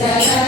Yeah.